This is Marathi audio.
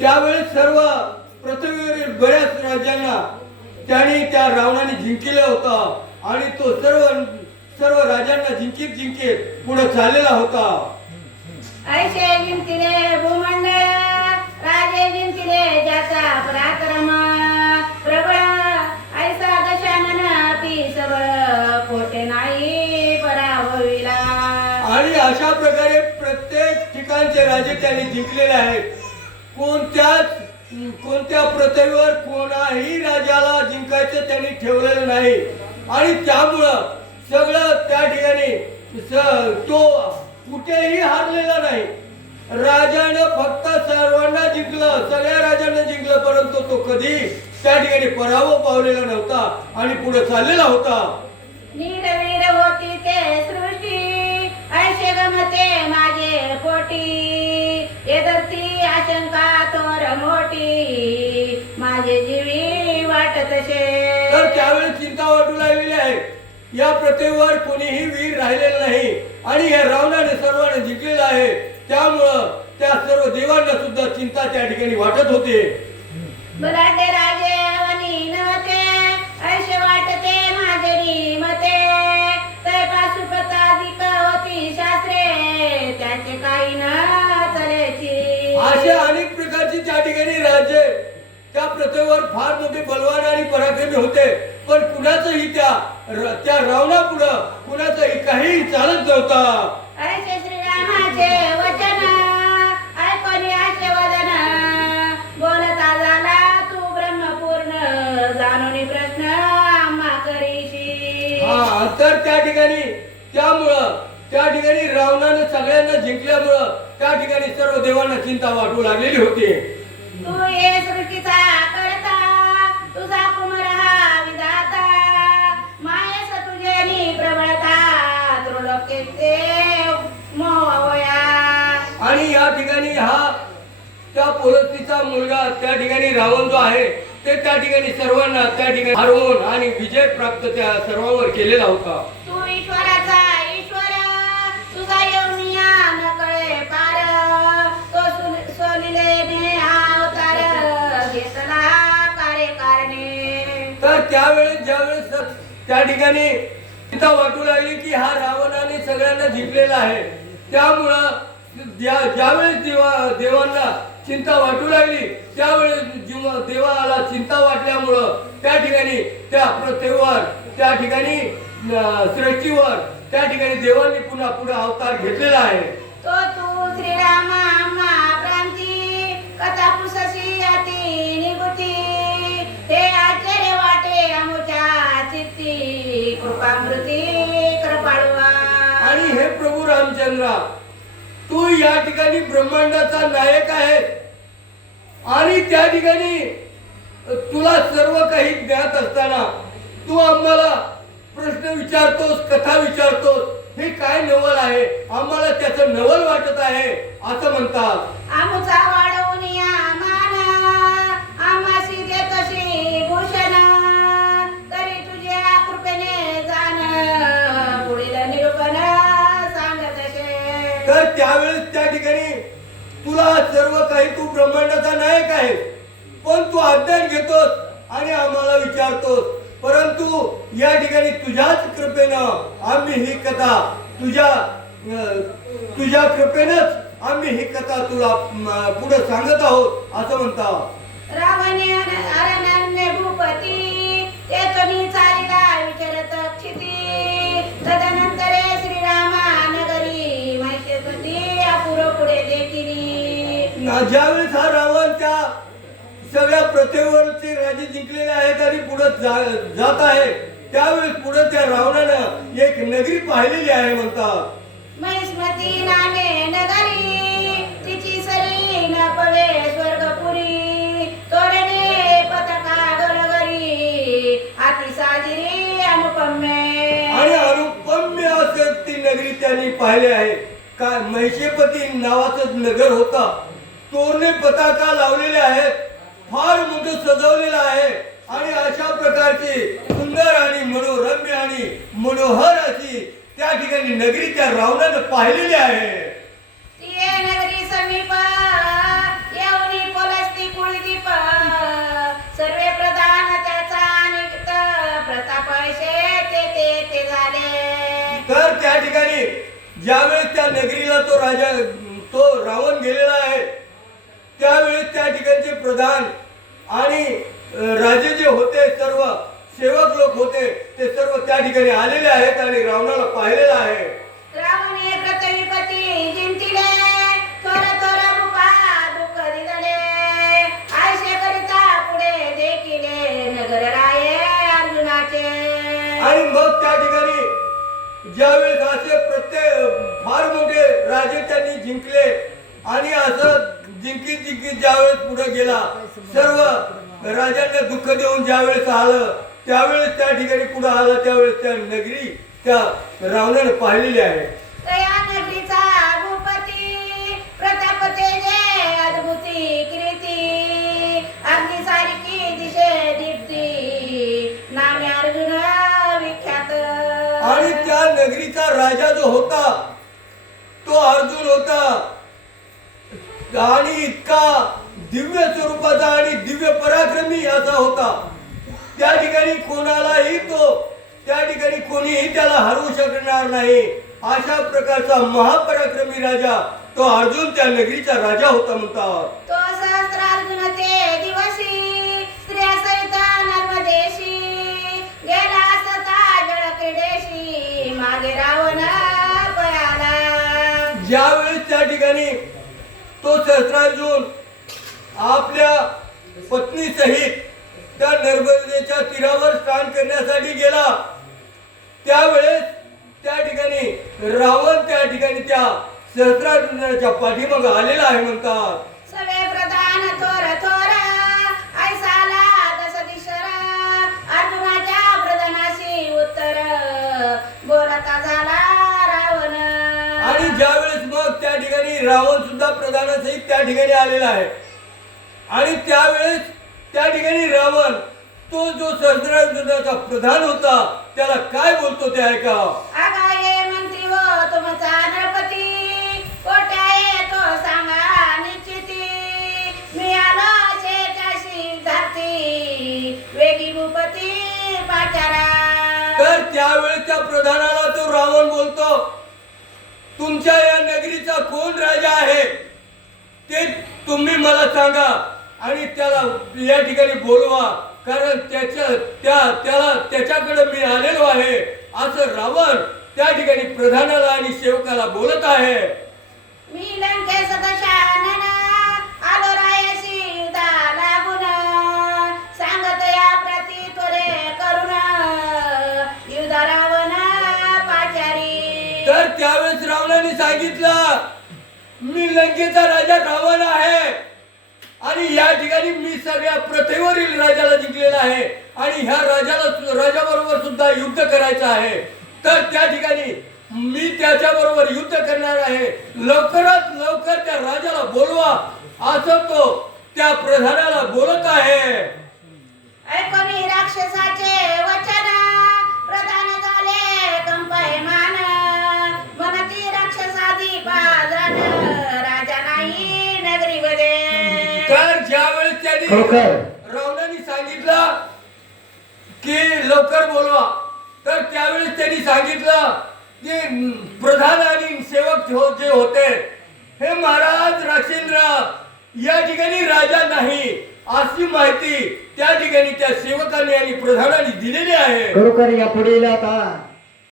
त्यावेळेस सर्व पृथ्वीवरील बऱ्याच राज्यांना त्याने त्या रावणाने जिंकले होता आणि तो सर्व राजांना जिंकीत पुढे चाललेला होता. ऐशे जिंकले भूमंडळ, राजे जिंकले ज्याचा पराक्रम, प्रबळ ऐसा दशानन ती सबळ, कोठे नाही पराभविला. आणि अशा प्रकारे प्रत्येक ठिकाणचे राजे त्यांनी जिंकलेले आहेत. कोणत्या पृथ्वीवर कोणाही राजाला जिंकायचं त्यांनी ठेवलेलं नाही. आणि त्यामुळं सगळं त्या ठिकाणी तो कुठेही हारलेला नाही. राजानं फक्त सर्वांना जिंकलं, सगळ्या राजांना जिंकलं, परंतु तो कधी त्या ठिकाणी पराभव पावलेला नव्हता आणि पुढे चाललेला होता. नीरवीर होती ते सृष्टी, ऐशे गमते माझे पोटी, येदती आशंका थोर मोठी, माझे जीवी वाटत शे. तर त्यावेळेस चिंता वाटू लागलेली आहे. या पृथ्वीवर कोणीही वीर राहिलेला नाही आणि या रावणाने सर्वांना जिंकलेलं आहे. त्यामुळं त्या सर्व देवांना सुद्धा चिंता त्या ठिकाणी वाटत होते. बलाढ्य राजे अवनी नव्हते, ऐशे वाटते माझे निमते, तै पाशुपताधिक होती शास्त्रे, त्याचे काही न चलेची. अशा अनेक प्रकारची त्या ठिकाणी राज्य त्या पृथ्वीवर फार मोठे बलवान आणि पराक्रमी होते, पण कुणाचंही त्या रावणापुढं कुणाचंही काही चालत नव्हता. ऐशे श्रीरामाचे वचन ऐकोनी आशे वदन, बोलता झाला तू ब्रह्मपूर्ण, जाणून प्रश्न आम्हा करीशी. तर त्या ठिकाणी रावणाने सगळ्यांना जिंकल्यामुळं त्या ठिकाणी सर्व देवांना चिंता वाटू लागलेली होती. तू ये सृष्टीचा करता, तुझा कुमार हा विधाता, मायेस तुझे प्रबळता, त्रिलोक्येचे मोहया. आणि या ठिकाणी त्या पुलस्तीचा मुलगा त्या ठिकाणी रावण जो आहे ते त्या ठिकाणी सर्वांना त्या ठिकाणी हरवून आणि विजय प्राप्त त्या सर्वांवर केलेला होता. तू ईश्वराचा ईश्वर, तुझा येऊनिया न कळे पार, तो सोलिलेने अवतार, घेतला कारणे. तर ज्यावेळेस त्या ठिकाणी चिंता वाटू लागली की हा रावणाने सगळ्यांना जिंकलेला आहे. त्यामुळं ज्यावेळेस देवांना चिंता वाटू लागली त्यावेळेस देवाला चिंता वाटल्यामुळं त्या ठिकाणी त्या पृथ्वीवर त्या ठिकाणी सृष्टीवर त्या ठिकाणी देवांनी पुन्हा पुढे अवतार घेतलेला आहे. तो तू श्रीराम आम्हा प्रांती, कथा पुससी अति निगुती, ते आश्चर्य वाटे अमुच्या चित्ती, कृपामृती कृपाळुआ. आणि हे प्रभू रामचंद्रा, तू या ठिकाणी ब्रह्मांडाचा नायक आहे आणि त्या ठिकाणी तुला सर्व काही ज्ञात असताना तू आम्हाला प्रश्न विचारतोस, कथा विचारतोस, हे काय नवल आहे, आम्हाला त्याचं नवल वाटत आहे असं म्हणतात. आमचा वाढवूनिया मान, आम्हासी देतशी भूषण, तरी तुझ्या कृपेने जाण, पुढील निरूपण सांगत शे. तर त्यावेळेस त्या ठिकाणी तुला सर्व काही तू ब्रह्मांडाचा नायक आहे, पण तू अज्ञान घेतोस आणि आम्हाला विचारतोस. परंतु या ठिकाणी तुझ्याच कृपेनं आम्ही ही कथा तुझ्या कृपेनंच आम्ही ही कथा तुला पुढे सांगत आहोत असं म्हणतात. रावणे अरण्य भूपती, येतोनी चालिला विचरत क्षिती, तदनंतरे श्रीरामा नगरी, महिषपती अपुर पुढे देखिली. ज्यावेळेस हा रावण त्या सगळ्या पृथ्वीवरचे राजे जिंकलेले आहेत आणि पुढे जात आहे त्यावेळेस पुढे त्या रावणानं एक नगरी पाहिलेली आहे म्हणतात. महिष्मती नामे नगरी, तिची सरी न पवे स्वर्गपुरी, तोरणे पताका गरगरी, अति साजिरी अनुपम्य. आणि अनुपम्य असं ती नगरी त्यांनी पाहिले आहे. काय महिषपती नावाचं नगर होता, तोरणे पताका लावलेले आहेत, फार मोठं सजवलेलं आहे आणि अशा प्रकारची सुंदर आणि मनोरम्य आणि मनोहर अशी त्या ठिकाणी नगरी त्या रावणानं पाहिलेली आहे. नगरी समीप येऊनी पोलस ठिकाणी ज्यावेळेस त्या नगरीला तो रावण गेलेला आहे त्यावेळेस त्या ठिकाणचे प्रधान आणि राजे जे होते सर्व सेवक लोक होते ते सर्व त्या ठिकाणी आलेले आहेत आणि रावणाला पाहिलेलं आहे. रावणे पृथ्वीपती जिंतिले थोर थोर रूपा दुःख दिले आयशे करिता पुढे देखिले नगर राये अर्जुनाचे. आणि मग त्या ठिकाणी ज्यावेळेस असे प्रत्येक फार मोठे राजे त्यांनी जिंकले आणि असं जिंकीत ज्यावेळेस पुढे गेला सर्व राजांना दुःख देऊन ज्यावेळेस आलं त्यावेळेस त्या ठिकाणी पुढे आलं त्यावेळेस त्या नगरी त्या रावणाने पाहिलेली आहे. तया नगरीचा भूपती प्रताप तेजे अद्भुती कीर्ती अग्नी सारखी दिशे दीप्ती नामे अर्जुन विख्यात. आणि त्या नगरीचा राजा जो होता तो अर्जुन होता आणि इतका दिव्य स्वरूपाचा आणि दिव्य पराक्रमी असा होता त्या ठिकाणी त्या ठिकाणी कोणीही त्याला हरवू शकणार नाही अशा प्रकारचा महापराक्रमी राजा तो अर्जुन त्या नगरीचा राजा होता म्हणतात. तो सहस्रार्जुन ते दिवसी स्त्रिया सहित नर्मदेशी गेला असता जळ क्रीडेशी मागे रावण पळाला. ज्यावेळेस त्या ठिकाणी तो सहस्रार्जुन आपल्या पत्नी सहित त्या नर्मदेच्या तीरावर स्नान करण्यासाठी गेला त्यावेळेस त्या ठिकाणी रावण त्या ठिकाणी त्या सहस्रार्जुनाच्या पाठीमागे आलेला आहे म्हणतात. सवे प्रधान थोर थोर ऐसाला दस दिशर अर्जुनाच्या प्रधानाशी उत्तर बोलता झाला रावण. आणि ज्यावेळेस मग त्या ठिकाणी रावण सुद्धा प्रधानासहित त्या ठिकाणी आलेला आहे आणि त्यावेळेस त्या ठिकाणी रावण तो जो सहस्रार्जुनाचा प्रधान होता त्याला काय बोलतो ते ऐका. आगाये मंत्री हो तुमचा नरपती कोट्याये तो सांगा निश्चिती मी आलो शेताशी धरती वेगी भूपती पाचारा. तर त्यावेळेस त्या प्रधानाला तो रावण बोलतो तुमच्या या नगरीचा कोण राजा आहे ते तुम्ही मला सांगा आणि त्याला या ठिकाणी बोलवा कारण त्याच्याकडे मी आलेलो आहे असं रावण त्या ठिकाणी प्रधानाला आणि सेवकाला बोलत आहे. मी लंकेश दशानन आलो रायशी युधा लागून सांगत या प्रती त्वरे करुण युधा रावण पाचारी. तर त्यावेळेस रावणाने सांगितलं मी लंकेचा राजा रावण आहे आणि या ठिकाणी मी सगळ्या पृथ्वीवरील राजाला जिंकलेला आहे आणि ह्या राजाबरोबर सुद्धा युद्ध करायचं आहे तर त्या ठिकाणी मी त्याच्याबरोबर युद्ध करणार आहे लवकरात लवकर त्या राजाला बोलवा असं तो त्या प्रधानाला बोलत आहे. ऐकोनी राक्षसाचे वचन प्रधान झाले कंपयमान मनती राक्षसादी पाजन राजा नाही नगरीमध्ये. तर ज्यावेळेस त्यांनी रावणाने सांगितलं की लवकर बोलवा तर त्यावेळेस त्यांनी सांगितलं की प्रधान आणि सेवक जे होते हे महाराज राक्षेंद्र या ठिकाणी राजा नाही अशी माहिती त्या ठिकाणी त्या सेवकांनी आणि प्रधानाने दिलेली आहे. खरोखर या पुढील आता